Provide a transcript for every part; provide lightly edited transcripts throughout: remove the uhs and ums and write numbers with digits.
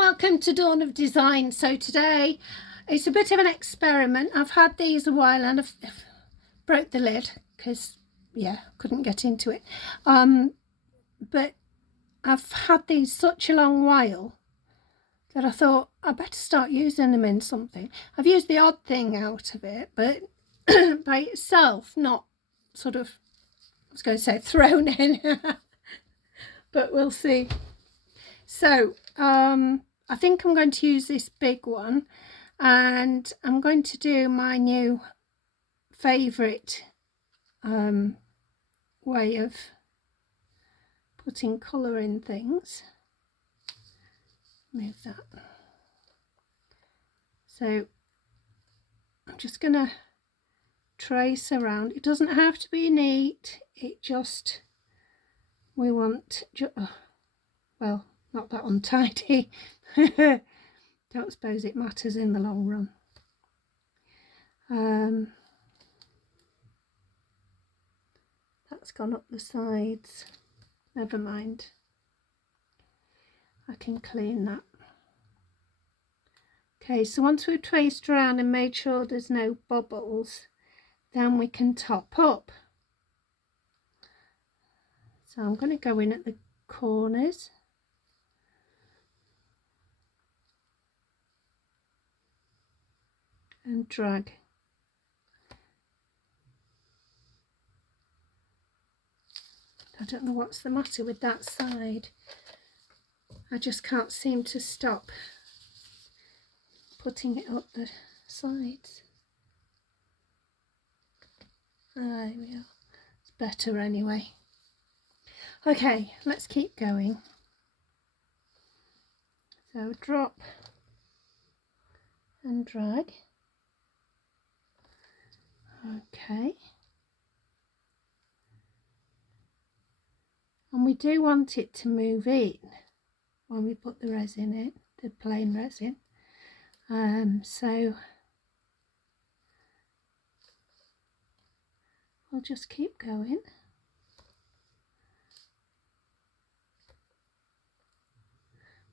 welcome to Dawn of Design. So today it's a bit of an experiment. I've had these a while and I've broke the lid because couldn't get into it, but I've had these such a long while that I thought I better start using them in something. I've used the odd thing out of it, but by itself, not sort of, I was going to say thrown in, but we'll see. So I think I'm going to use this big one, and I'm going to do my new favourite way of putting colour in things. Move that. So I'm just going to trace around. It doesn't have to be neat, it just, we want, well, not that untidy. Don't suppose it matters in the long run. That's gone up the sides. Never mind. I can clean that. Okay, so once we've traced around and made sure there's no bubbles, then we can top up. So I'm going to go in at the corners. And drag. I don't know what's the matter with that side. I just can't seem to stop putting it up the sides. There we are. It's better anyway. Okay, let's keep going. So drop and drag. Okay. And we do want it to move in when we put the resin in, the plain resin. So I'll just keep going.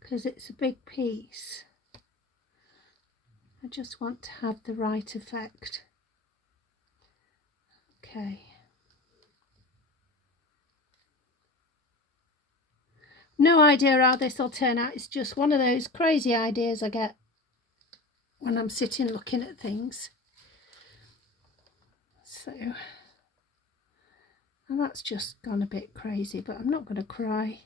Because it's a big piece. I just want to have the right effect. Okay. No idea how this will turn out. It's just one of those crazy ideas I get when I'm sitting looking at things. So, and that's just gone a bit crazy, but I'm not going to cry.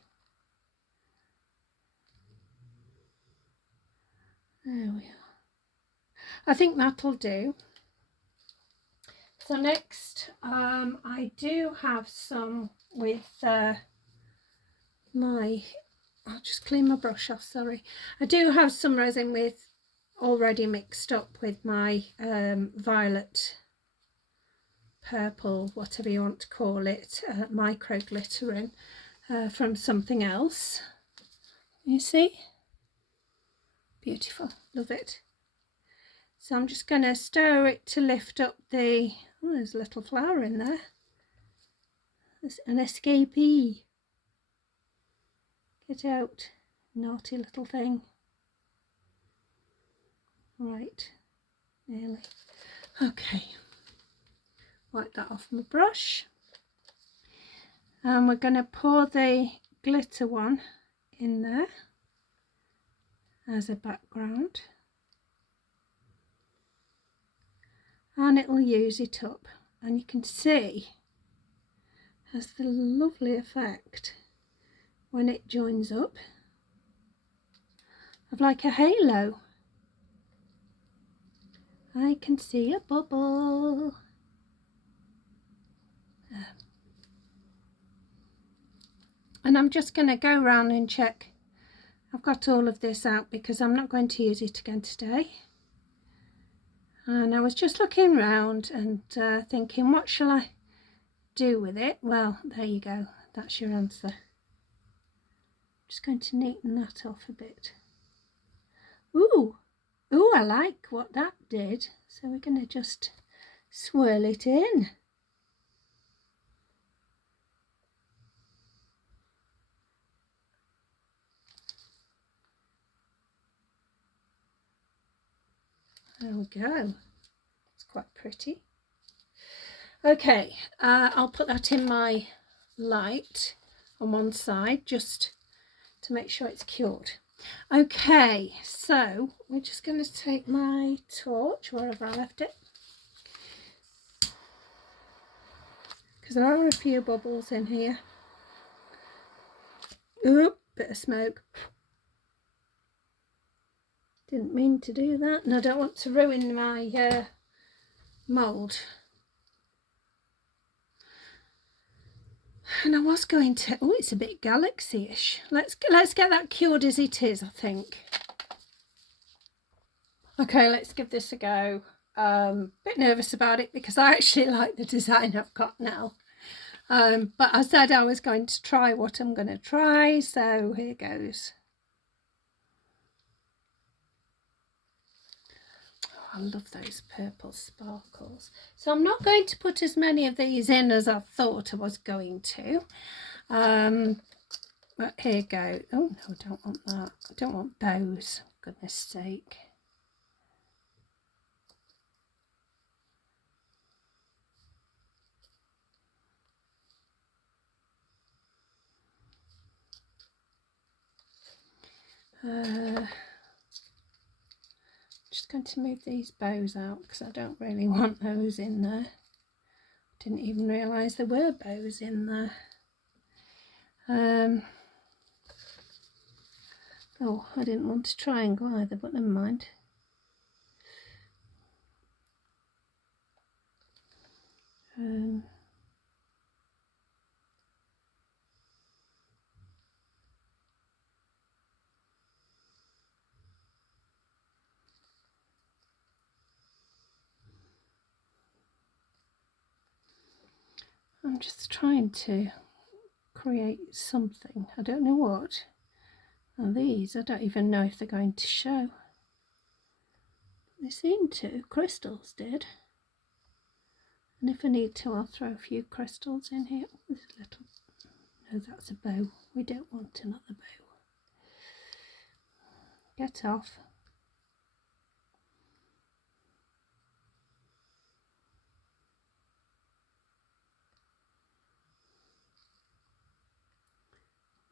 There we are. I think that'll do. So next, I do have some with I'll just clean my brush off, sorry. I do have some resin with already mixed up with my violet, purple, whatever you want to call it, micro glittering from something else. You see? Beautiful, love it. So I'm just going to stir it to lift up the, oh, there's a little flower in there. There's an escapee. Get out, naughty little thing. Right, nearly. Okay, wipe that off my brush. And we're going to pour the glitter one in there as a background. And it'll use it up, and you can see it has the lovely effect when it joins up of like a halo. I can see a bubble. And I'm just going to go around and check I've got all of this out because I'm not going to use it again today. And I was just looking around and thinking, what shall I do with it? Well, there you go. That's your answer. Just going to neaten that off a bit. Ooh, I like what that did. So we're going to just swirl it in. There we go. It's quite pretty. Okay, I'll put that in my light on one side just to make sure it's cured. Okay, so we're just going to take my torch wherever I left it, because there are a few bubbles in here. Oop, bit of smoke. Didn't mean to do that, and I don't want to ruin my mould. And I was going to, oh, it's a bit galaxy-ish. Let's get that cured as it is, I think. Okay, let's give this a go. Bit nervous about it because I actually like the design I've got now. But I said I was going to try what I'm going to try, so here goes. I love those purple sparkles. So I'm not going to put as many of these in as I thought I was going to. But here you go. Oh no, I don't want that. I don't want bows, for goodness sake. Just going to move these bows out because I don't really want those in there. Didn't even realise there were bows in there. Oh, I didn't want a triangle either, but never mind. I'm just trying to create something. I don't know what. And these, I don't even know if they're going to show. They seem to. Crystals did. And if I need to, I'll throw a few crystals in here. Oh, there's a little. No, that's a bow. We don't want another bow. Get off.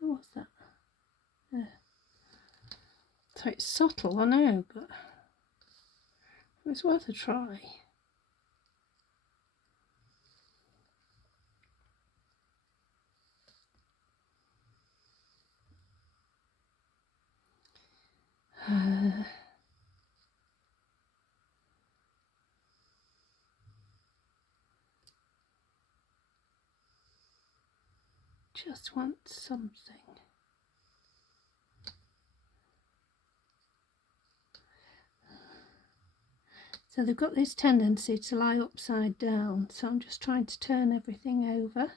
What's that? So it's subtle, I know, but it was worth a try. Just want something. So they've got this tendency to lie upside down, so I'm just trying to turn everything over.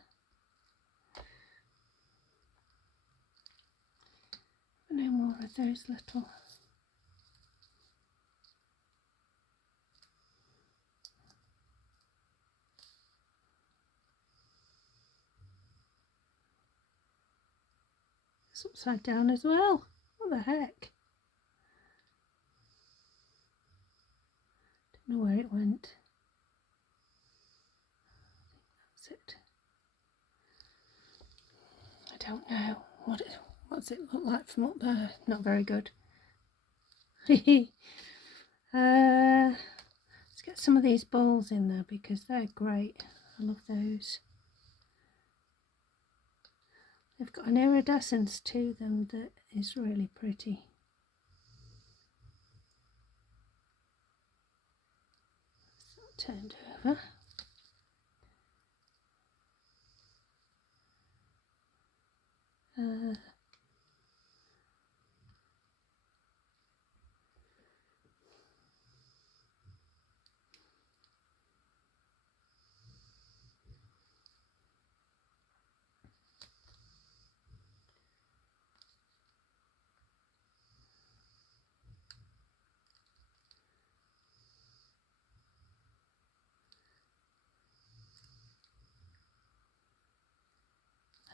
No more of those little. It's upside down as well. What the heck? Don't know where it went. That's it. I don't know. What's it look like from up there? Not very good. Let's get some of these balls in there because they're great. I love those. They've got an iridescence to them that is really pretty. That's that turned over.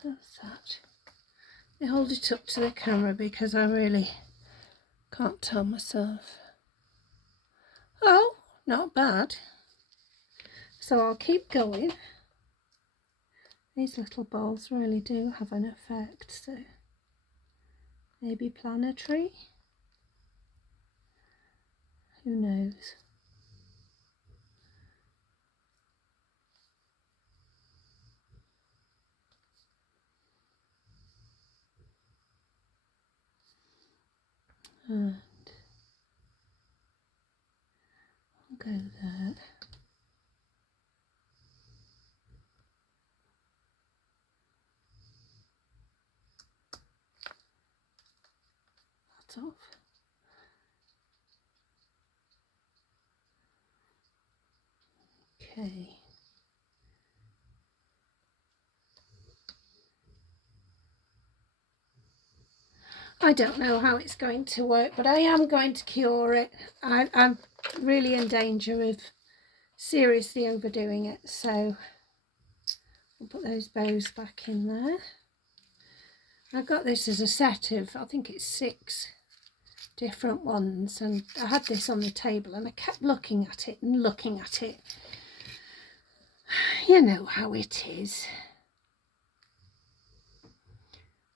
That's that. I hold it up to the camera because I really can't tell myself. Oh, not bad. So I'll keep going. These little balls really do have an effect, so maybe planetary, who knows. And I'll go there. That's off. Okay. I don't know how it's going to work, but I am going to cure it. I'm really in danger of seriously overdoing it, so I'll put those bows back in there. I got this as a set of, I think it's 6 different ones, and I had this on the table and I kept looking at it and looking at it. You know how it is.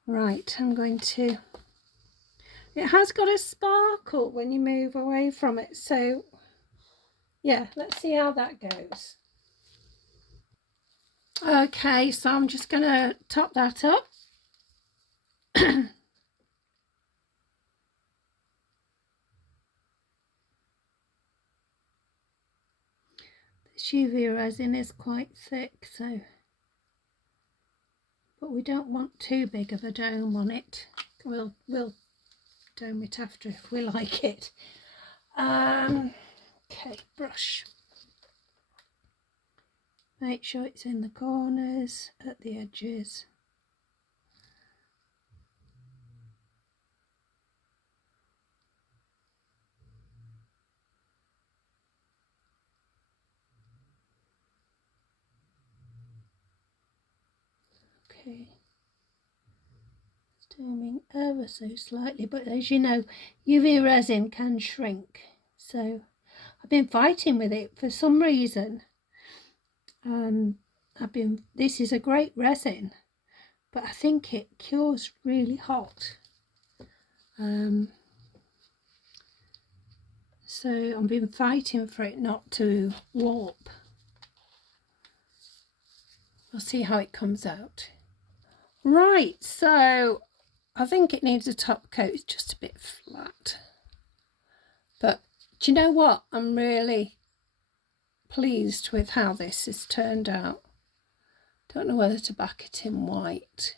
Right, I'm going to, it has got a sparkle when you move away from it, so yeah, let's see how that goes. Okay, so I'm just going to top that up. This UV resin is quite thick, so, but we don't want too big of a dome on it. We'll dome it after if we like it. Okay, brush. Make sure it's in the corners, at the edges. Okay, doming ever so slightly, but as you know, UV resin can shrink, so I've been fighting with it for some reason. This is a great resin, but I think it cures really hot. So I've been fighting for it not to warp. We'll see how it comes out. Right, so I think it needs a top coat. It's just a bit flat. But do you know what? I'm really pleased with how this has turned out. Don't know whether to back it in white,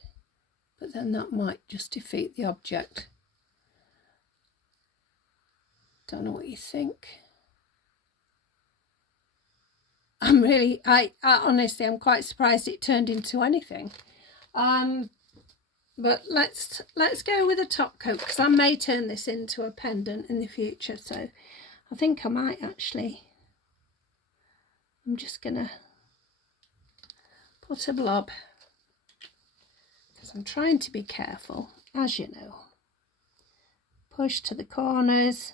but then that might just defeat the object. Don't know what you think. I honestly, I'm quite surprised it turned into anything. But let's go with a top coat, because I may turn this into a pendant in the future, so I think I might actually. I'm just gonna put a blob, because I'm trying to be careful, as you know. Push to the corners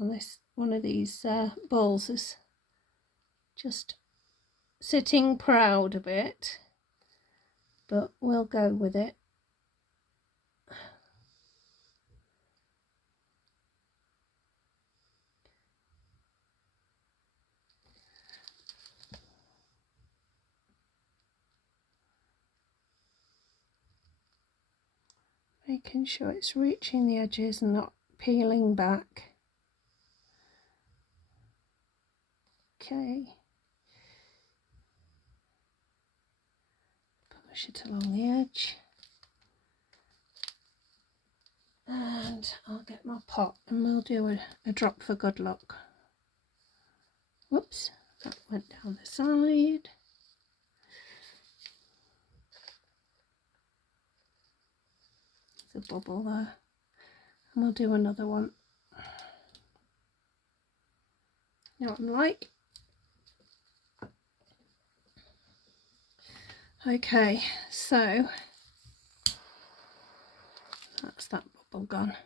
on this. One of these balls is just sitting proud a bit, but we'll go with it. Making sure it's reaching the edges and not peeling back. Okay. Push it along the edge. And I'll get my pot and we'll do a drop for good luck. Whoops, that went down the side. There's a bubble there. And we'll do another one. You know what I'm like? Okay, so that's that bubble gone.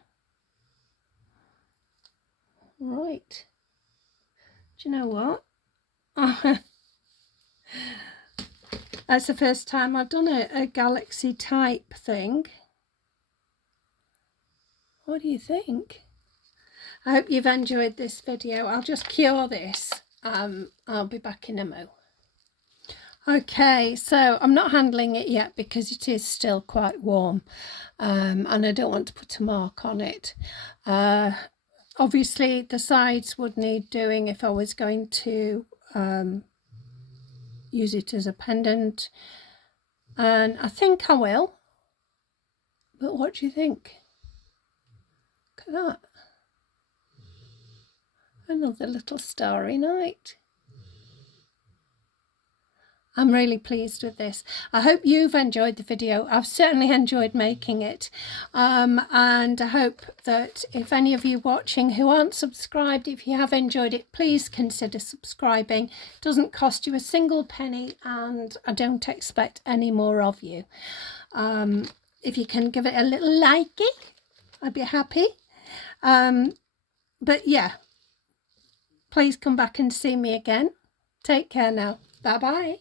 Right. Do you know what? That's the first time I've done a galaxy type thing. What do you think? I hope you've enjoyed this video. I'll just cure this. I'll be back in a mo. Okay, so I'm not handling it yet because it is still quite warm, and I don't want to put a mark on it. Obviously the sides would need doing if I was going to use it as a pendant, and I think I will. But what do you think? Look at that. Another little starry night. I'm really pleased with this. I hope you've enjoyed the video. I've certainly enjoyed making it. And I hope that if any of you watching who aren't subscribed, if you have enjoyed it, please consider subscribing. It doesn't cost you a single penny, and I don't expect any more of you. If you can give it a little likey, I'd be happy. But yeah, please come back and see me again. Take care now. Bye bye.